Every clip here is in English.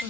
Hi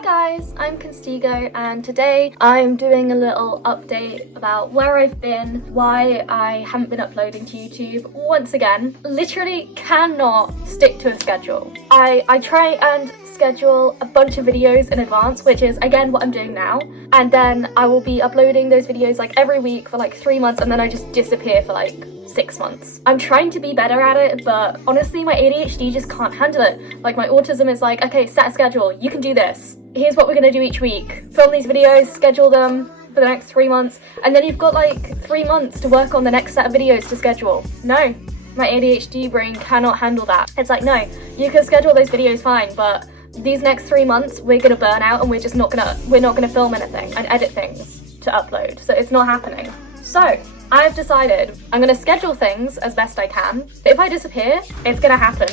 guys, I'm Constigo and today I'm doing a little update about where I've been, why I haven't been uploading to YouTube. Once again, literally cannot stick to a schedule. I try and schedule a bunch of videos in advance, which is again what I'm doing now, and then I will be uploading those videos like every week for like 3 months, and then I just disappear for like 6 months. I'm trying to be better at it, but honestly my ADHD just can't handle it. Like my autism is like, okay, set a schedule, you can do this, here's what we're gonna do each week, film these videos, schedule them for the next 3 months, and then you've got like 3 months to work on the next set of videos to schedule. No, my ADHD brain cannot handle that. It's like, no, you can schedule those videos fine, but these next 3 months we're gonna burn out and we're not gonna film anything and edit things to upload, so it's not happening. So I've decided I'm gonna schedule things as best I can. If I disappear, it's gonna happen.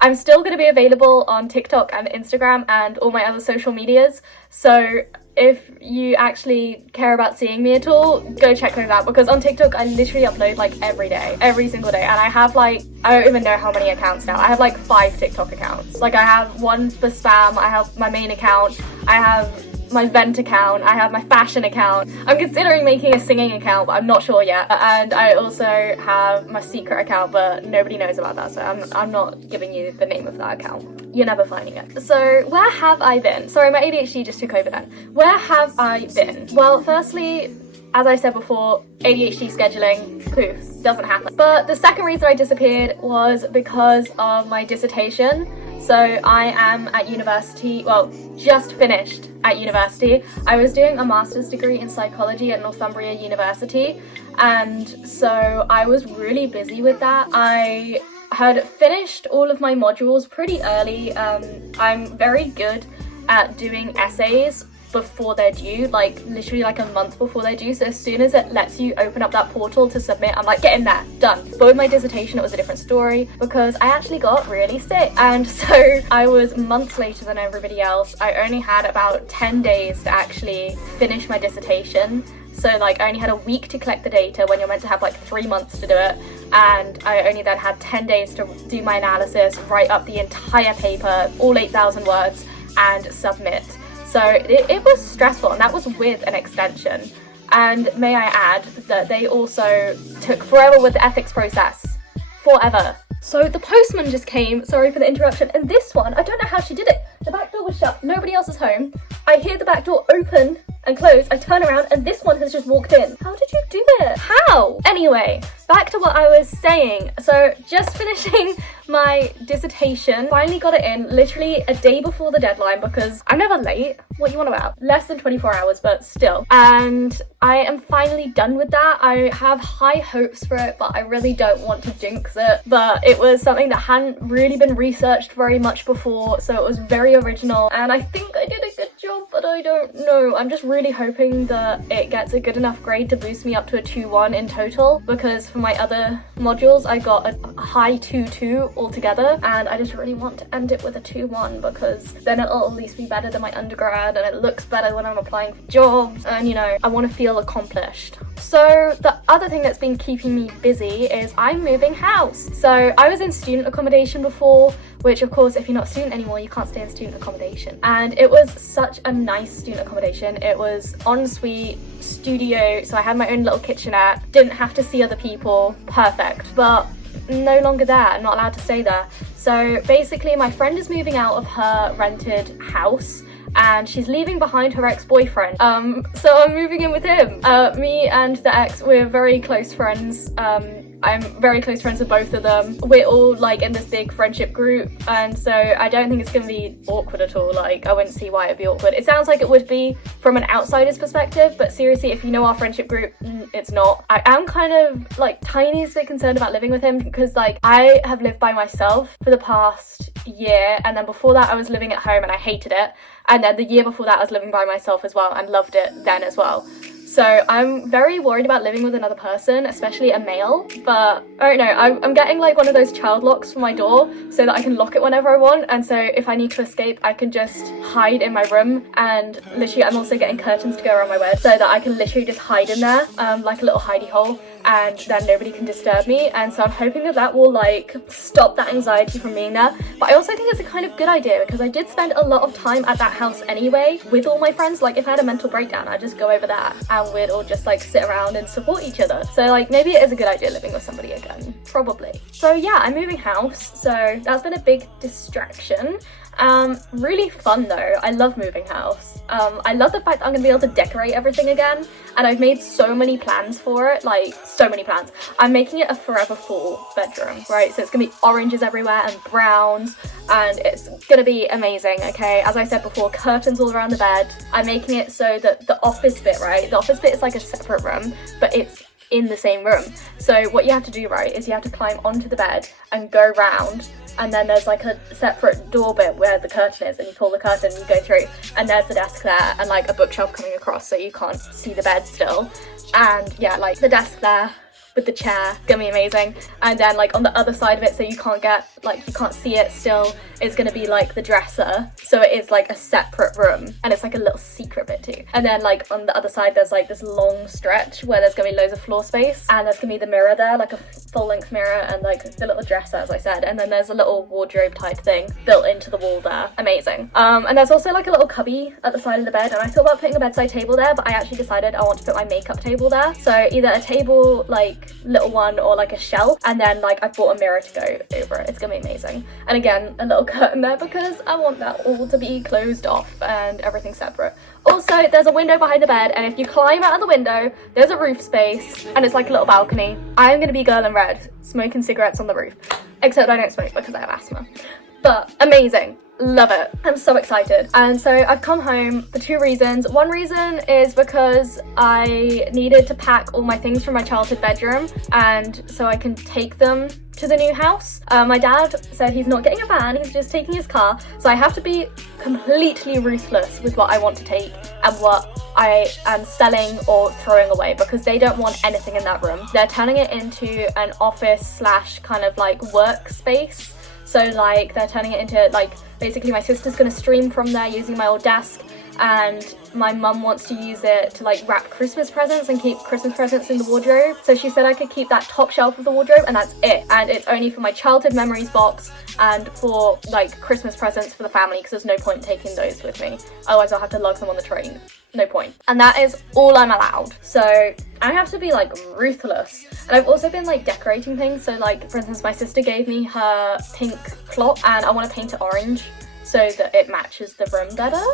I'm still gonna be available on TikTok and Instagram and all my other social medias, so if you actually care about seeing me at all, go check those out, because on TikTok I literally upload like every day, every single day, and I have like, I don't even know how many accounts now. I have like 5 TikTok accounts. Like I have one for spam, I have my main account, I have my vent account, I have my fashion account. I'm considering making a singing account, but I'm not sure yet. And I also have my secret account, but nobody knows about that, so I'm not giving you the name of that account. You're never finding it. So where have I been? Sorry, my ADHD just took over then. Where have I been? Well, firstly, as I said before, ADHD scheduling, poof, doesn't happen. But the second reason I disappeared was because of my dissertation. So I am at university, well, just finished at university. I was doing a master's degree in psychology at Northumbria University, and so I was really busy with that. I had finished all of my modules pretty early. I'm very good at doing essays before they're due, like literally like a month before they're due, so as soon as it lets you open up that portal to submit, I'm like, get in there, done. But with my dissertation it was a different story, because I actually got really sick, and so I was months later than everybody else. I only had about 10 days to actually finish my dissertation, so like I only had a week to collect the data when you're meant to have like 3 months to do it, and I only then had 10 days to do my analysis, write up the entire paper, all 8,000 words, and submit. So it was stressful, and that was with an extension. And may I add that they also took forever with the ethics process. Forever. So the postman just came, sorry for the interruption, and this one, I don't know how she did it. The back door was shut, nobody else is home. I hear the back door open and close, I turn around and this one has just walked in. How did you do it? How? Anyway, back to what I was saying. So just finishing my dissertation, finally got it in literally a day before the deadline, because I'm never late. What you want about? Less than 24 hours, but still. And I am finally done with that. I have high hopes for it, but I really don't want to jinx it. But it was something that hadn't really been researched very much before, so it was very original, and I think I did a good job, but I don't know. I'm just really hoping that it gets a good enough grade to boost me up to a 2-1 in total, because for my other modules I got a high 2-2 altogether, and I just really want to end it with a 2-1, because then it'll at least be better than my undergrad, and it looks better when I'm applying for jobs, and you know, I want to feel accomplished. So the other thing that's been keeping me busy is I'm moving house. So I was in student accommodation before, which of course if you're not a student anymore you can't stay in student accommodation, and it was such a nice student accommodation. It was ensuite, studio, so I had my own little kitchenette, didn't have to see other people, perfect. But no longer there, I'm not allowed to stay there. So basically my friend is moving out of her rented house, and she's leaving behind her ex-boyfriend. So I'm moving in with him. Me and the ex, we're very close friends. I'm very close friends with both of them. We're all like in this big friendship group, and so I don't think it's gonna be awkward at all. Like I wouldn't see why it'd be awkward. It sounds like it would be from an outsider's perspective, but seriously, if you know our friendship group, it's not. I am kind of like tiniest bit concerned about living with him, because like I have lived by myself for the past year, and then before that I was living at home and I hated it, and then the year before that I was living by myself as well and loved it then as well. So I'm very worried about living with another person, especially a male, but I don't know, I'm getting like one of those child locks for my door so that I can lock it whenever I want, and so if I need to escape I can just hide in my room, and literally I'm also getting curtains to go around my bed so that I can literally just hide in there like a little hidey hole, and then nobody can disturb me, and so I'm hoping that that will like stop that anxiety from being there. But I also think it's a kind of good idea because I did spend a lot of time at that house anyway with all my friends. Like if I had a mental breakdown, I'd just go over there and we'd all just like sit around and support each other. So like maybe it is a good idea living with somebody again, probably. So yeah, I'm moving house, so that's been a big distraction. Really fun though. I love moving house. I love the fact that I'm gonna be able to decorate everything again, and I've made so many plans for it, like so many plans. I'm making it a forever full bedroom, right? So it's gonna be oranges everywhere and browns, and it's gonna be amazing, okay? As I said before, curtains all around the bed. I'm making it so that the office bit, right? The office bit is like a separate room, but it's in the same room. So what you have to do, right, is you have to climb onto the bed and go round, and then there's like a separate door bit where the curtain is, and you pull the curtain and you go through, and there's the desk there and like a bookshelf coming across so you can't see the bed still. And yeah, like the desk there with the chair, gonna be amazing. And then like on the other side of it, so you can't see it still, is gonna be like the dresser, so it is like a separate room, and it's like a little secret bit too. And then like on the other side there's like this long stretch where there's gonna be loads of floor space, and there's gonna be the mirror there, like a full-length mirror, and like the little dresser, as I said, and then there's a little wardrobe type thing built into the wall there. Amazing. And there's also like a little cubby at the side of the bed, and I thought about putting a bedside table there, but I actually decided I want to put my makeup table there. So either a table, like little one, or like a shelf, and then like I've bought a mirror to go over it. It's gonna be amazing. And again, a little curtain there because I want that all to be closed off and everything separate. Also, there's a window behind the bed, and if you climb out of the window, there's a roof space, and it's like a little balcony. I'm gonna be girl in red, smoking cigarettes on the roof. Except I don't smoke because I have asthma. But amazing. Love it. I'm so excited. And so I've come home for two reasons. One reason is because I needed to pack all my things from my childhood bedroom, and so I can take them to the new house. My dad said he's not getting a van, he's just taking his car, so I have to be completely ruthless with what I want to take and what I am selling or throwing away, because they don't want anything in that room. They're turning it into an office slash kind of like workspace. So like they're turning it into like, basically my sister's gonna stream from there using my old desk, and my mum wants to use it to like wrap Christmas presents and keep Christmas presents in the wardrobe. So she said I could keep that top shelf of the wardrobe, and that's it. And it's only for my childhood memories box and for like Christmas presents for the family, because there's no point taking those with me. Otherwise I'll have to lug them on the train. No point. And that is all I'm allowed. So I have to be like ruthless. And I've also been like decorating things. So like, for instance, my sister gave me her pink clock, and I want to paint it orange so that it matches the room better,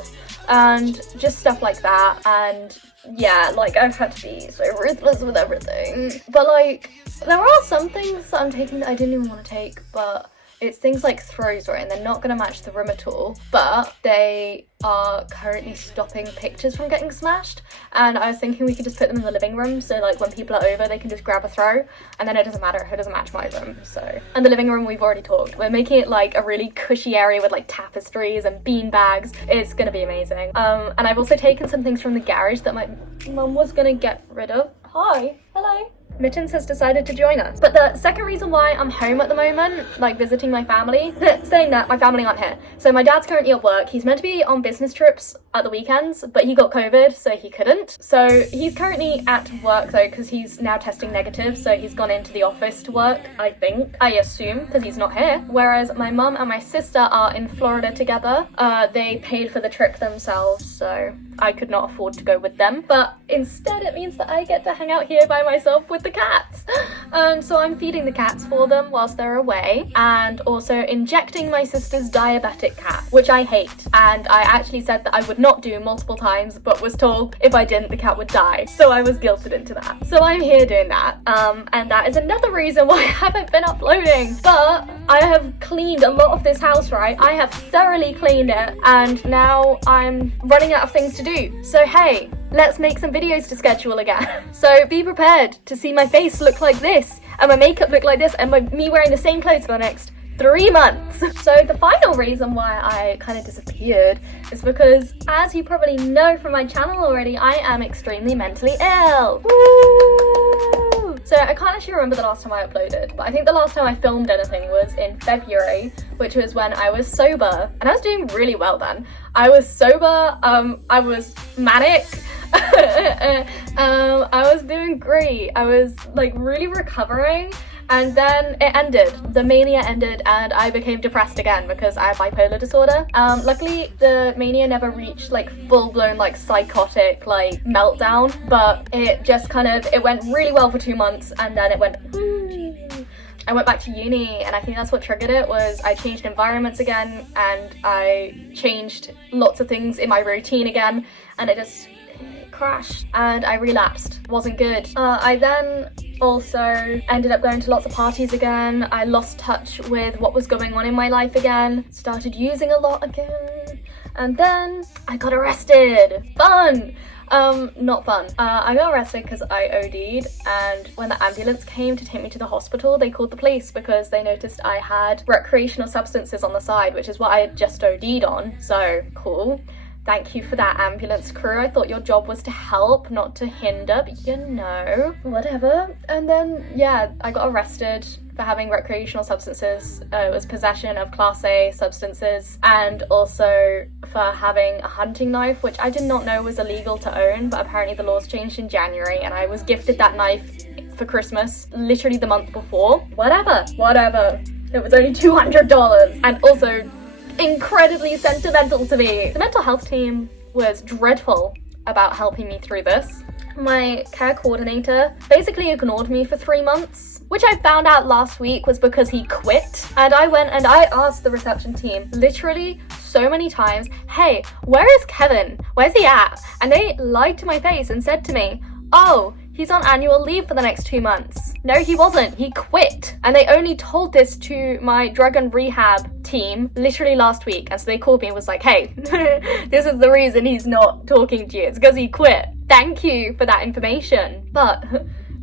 and just stuff like that. And yeah, like I've had to be so ruthless with everything. But like, there are some things that I'm taking that I didn't even want to take, but it's things like throws, right? And they're not going to match the room at all, but they are currently stopping pictures from getting smashed. And I was thinking we could just put them in the living room, so like when people are over, they can just grab a throw, and then it doesn't matter if it doesn't match my room. So, and the living room, we've already talked. We're making it like a really cushy area with like tapestries and bean bags. It's going to be amazing. And I've also taken some things from the garage that my mum was going to get rid of. Hi. Hello. Mittens has decided to join us. But the second reason why I'm home at the moment, like visiting my family, saying that my family aren't here. So my dad's currently at work. He's meant to be on business trips at the weekends, but he got COVID, so he couldn't. So he's currently at work though, because he's now testing negative. So he's gone into the office to work, I assume, because he's not here. Whereas my mum and my sister are in Florida together. They paid for the trip themselves, so I could not afford to go with them. But instead it means that I get to hang out here by myself with the cats. So I'm feeding the cats for them whilst they're away, and also injecting my sister's diabetic cat, which I hate. And I actually said that I would not do multiple times, but was told if I didn't, the cat would die. So I was guilted into that. So I'm here doing that. And that is another reason why I haven't been uploading. But I have cleaned a lot of this house, right? I have thoroughly cleaned it, and now I'm running out of things to do. So hey, let's make some videos to schedule again. So be prepared to see my face look like this, and my makeup look like this, and me wearing the same clothes for the next 3 months. So the final reason why I kind of disappeared is because, as you probably know from my channel already, I am extremely mentally ill. Woo! So I can't actually remember the last time I uploaded, but I think the last time I filmed anything was in February, which was when I was sober, and I was doing really well then. I was sober, I was manic, I was doing great. I was like really recovering, and then it ended. The mania ended and I became depressed again because I have bipolar disorder. Luckily the mania never reached like full-blown like psychotic like meltdown, but it just kind of, it went really well for 2 months and then it went I went back to uni, and I think that's what triggered it. Was I changed environments again, and I changed lots of things in my routine again, and it just crashed and I relapsed. Wasn't good. I then also ended up going to lots of parties again. I lost touch with what was going on in my life again, started using a lot again, and then I got arrested. Fun! Not fun. I got arrested because I OD'd, and when the ambulance came to take me to the hospital, they called the police because they noticed I had recreational substances on the side, which is what I had just OD'd on. So, cool. Thank you for that, ambulance crew. I thought your job was to help, not to hinder, but you know, whatever. And then, yeah, I got arrested for having recreational substances. It was possession of Class A substances, and also for having a hunting knife, which I did not know was illegal to own, but apparently the laws changed in January, and I was gifted that knife for Christmas, literally the month before. Whatever. It was only $200, and also incredibly sentimental to me. The mental health team was dreadful about helping me through this. My care coordinator basically ignored me for 3 months, which I found out last week was because he quit. And I went and I asked the reception team literally so many times, hey, where is Kevin? Where's he at? And they lied to my face and said to me, oh, he's on annual leave for the next 2 months. No, he wasn't. He quit. And they only told this to my drug and rehab team literally last week. And so they called me and was like, hey, this is the reason he's not talking to you. It's because he quit. Thank you for that information. But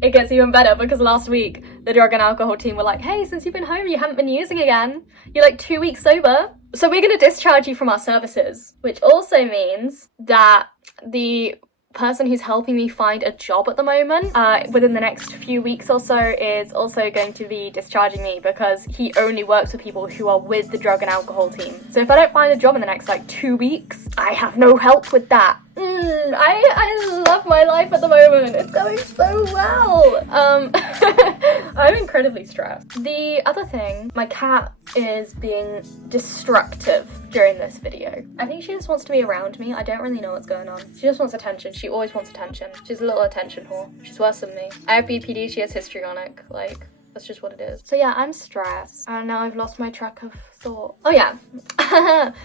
it gets even better because last week the drug and alcohol team were like, hey, since you've been home, you haven't been using again. You're like 2 weeks sober. So we're going to discharge you from our services, which also means that the person who's helping me find a job at the moment within the next few weeks or so is also going to be discharging me because he only works with people who are with the drug and alcohol team. So if I don't find a job in the next like 2 weeks, I have no help with that. I love my life at the moment. It's going so well. I'm incredibly stressed. The other thing, my cat is being destructive during this video. I think she just wants to be around me. I don't really know what's going on. She just wants attention. She always wants attention. She's a little attention whore. She's worse than me. I have BPD, she has histrionic. Like, that's just what it is. So yeah, I'm stressed. And now I've lost my track of thought. Oh yeah.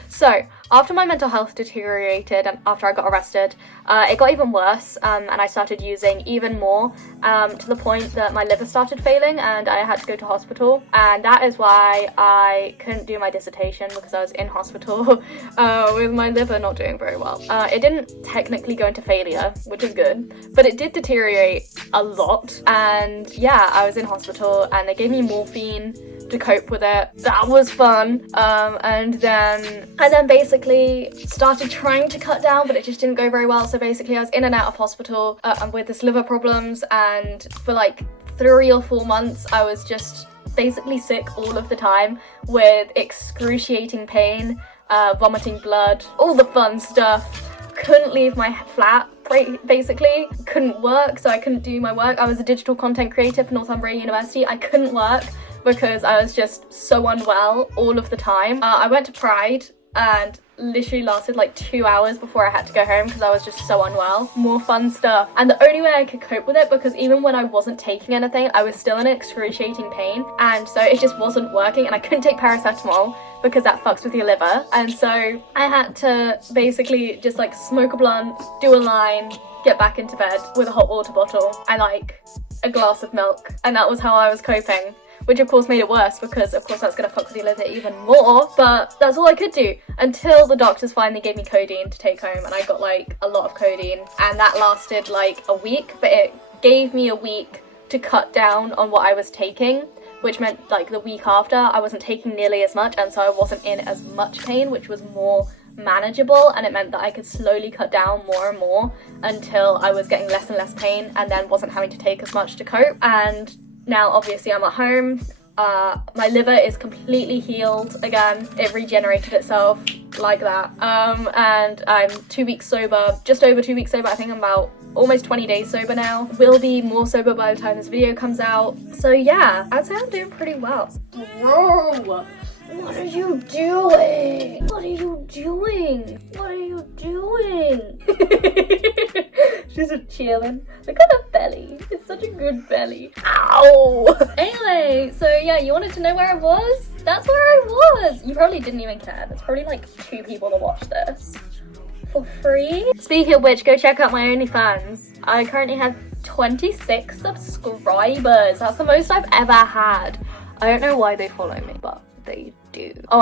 So, after my mental health deteriorated and after I got arrested, it got even worse, and I started using even more, to the point that my liver started failing and I had to go to hospital. And that is why I couldn't do my dissertation, because I was in hospital with my liver not doing very well. It didn't technically go into failure, which is good, but it did deteriorate a lot. And yeah, I was in hospital and they gave me morphine to cope with it. That was fun. And then basically started trying to cut down, but it just didn't go very well. So basically I was in and out of hospital with this liver problems, and for like 3 or 4 months I was just basically sick all of the time with excruciating pain, vomiting blood, all the fun stuff. Couldn't leave my flat, basically. Couldn't work, so I couldn't do my work. I was a digital content creator for Northumbria University. I couldn't work because I was just so unwell all of the time. I went to Pride and literally lasted like 2 hours before I had to go home because I was just so unwell. More fun stuff. And the only way I could cope with it, because even when I wasn't taking anything, I was still in excruciating pain, and so it just wasn't working, and I couldn't take paracetamol because that fucks with your liver. And so I had to basically just like smoke a blunt, do a line, get back into bed with a hot water bottle and like a glass of milk, and that was how I was coping. Which of course made it worse because of course that's gonna fuck with your liver even more, but that's all I could do until the doctors finally gave me codeine to take home, and I got like a lot of codeine, and that lasted like a week, but it gave me a week to cut down on what I was taking, which meant like the week after I wasn't taking nearly as much, and so I wasn't in as much pain, which was more manageable, and it meant that I could slowly cut down more and more until I was getting less and less pain and then wasn't having to take as much to cope. And now obviously I'm at home, my liver is completely healed again, it regenerated itself like that. And I'm 2 weeks sober, just over 2 weeks sober. I think I'm about almost 20 days sober now. Will be more sober by the time this video comes out. So yeah, I'd say I'm doing pretty well. Bro, what are you doing? What are you doing? What are you doing? She's just chilling. Look at the belly. It's such a good belly. Ow! Anyway, so yeah, you wanted to know where I was? That's where I was. You probably didn't even care. There's probably like 2 people that watch this for free. Speaking of which, go check out my OnlyFans. I currently have 26 subscribers. That's the most I've ever had. I don't know why they follow me, but they do. Oh,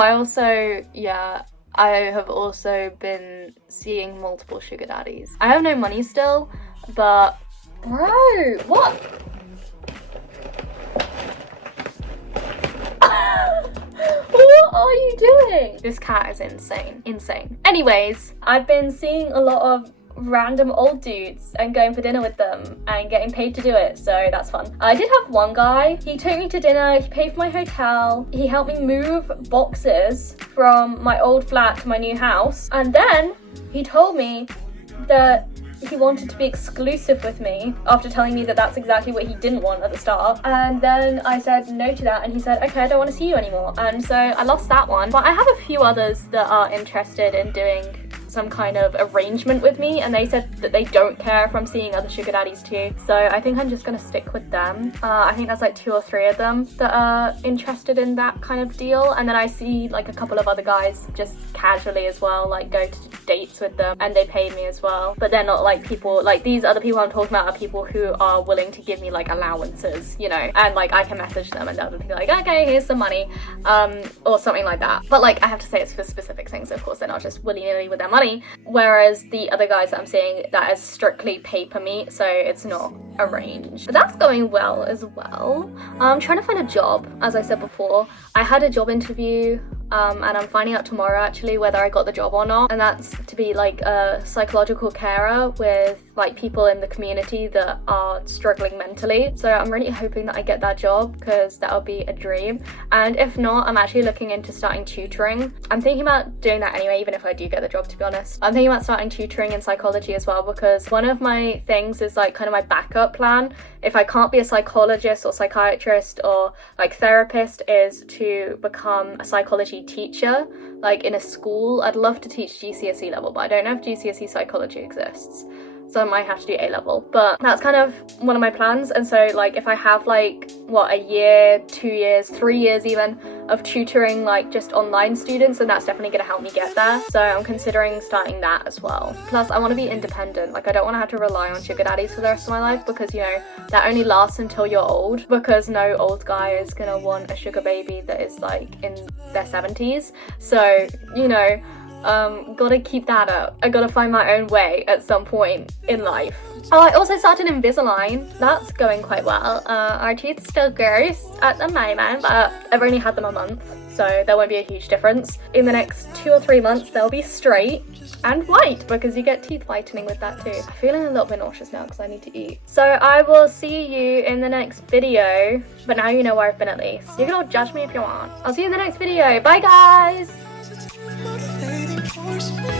I have also been seeing multiple sugar daddies. I have no money still, but bro, what? What are you doing? This cat is insane. Anyways, I've been seeing a lot of random old dudes and going for dinner with them and getting paid to do it, so that's fun. I did have one guy, he took me to dinner, he paid for my hotel, he helped me move boxes from my old flat to my new house, and then he told me that he wanted to be exclusive with me after telling me that that's exactly what he didn't want at the start. And then I said no to that and he said, okay, I don't want to see you anymore. And so I lost that one. But I have a few others that are interested in doing some kind of arrangement with me, and they said that they don't care if I'm seeing other sugar daddies too, so I think I'm just gonna stick with them. I think that's like 2 or 3 of them that are interested in that kind of deal, and then I see like a couple of other guys just casually as well, like go to dates with them and they pay me as well, but they're not like people, like these other people I'm talking about are people who are willing to give me like allowances, you know, and like I can message them and they'll be like, okay, here's some money, or something like that. But like I have to say it's for specific things, of course they're not just willy-nilly with their money. Whereas the other guys that I'm seeing, that is strictly paper meat, so it's not arranged. But that's going well as well. I'm trying to find a job, as I said before. I had a job interview and I'm finding out tomorrow actually whether I got the job or not, and that's to be like a psychological carer with like people in the community that are struggling mentally. So I'm really hoping that I get that job because that would be a dream, and if not, I'm actually looking into starting tutoring. I'm thinking about doing that anyway, even if I do get the job, to be honest. I'm thinking about starting tutoring in psychology as well, because one of my things is like kind of my backup plan if I can't be a psychologist or psychiatrist or like therapist, is to become a psychology teacher, like in a school. I'd love to teach GCSE level, but I don't know if GCSE psychology exists, so I might have to do A level. But that's kind of one of my plans. And so like if I have like what, a year, 2 years, 3 years even of tutoring like just online students, then that's definitely gonna help me get there. So I'm considering starting that as well. Plus I want to be independent. Like I don't want to have to rely on sugar daddies for the rest of my life, because you know that only lasts until you're old, because no old guy is gonna want a sugar baby that is like in their 70s. So you know, gotta keep that up. I gotta find my own way at some point in life. Oh, I also started Invisalign. That's going quite well. Our teeth still gross at the moment, but I've only had them a month, so there won't be a huge difference. In the next 2 or 3 months, they'll be straight and white, because you get teeth whitening with that too. I'm feeling a little bit nauseous now because I need to eat. So I will see you in the next video, but now you know where I've been at least. You can all judge me if you want. I'll see you in the next video. Bye guys! Motivating force.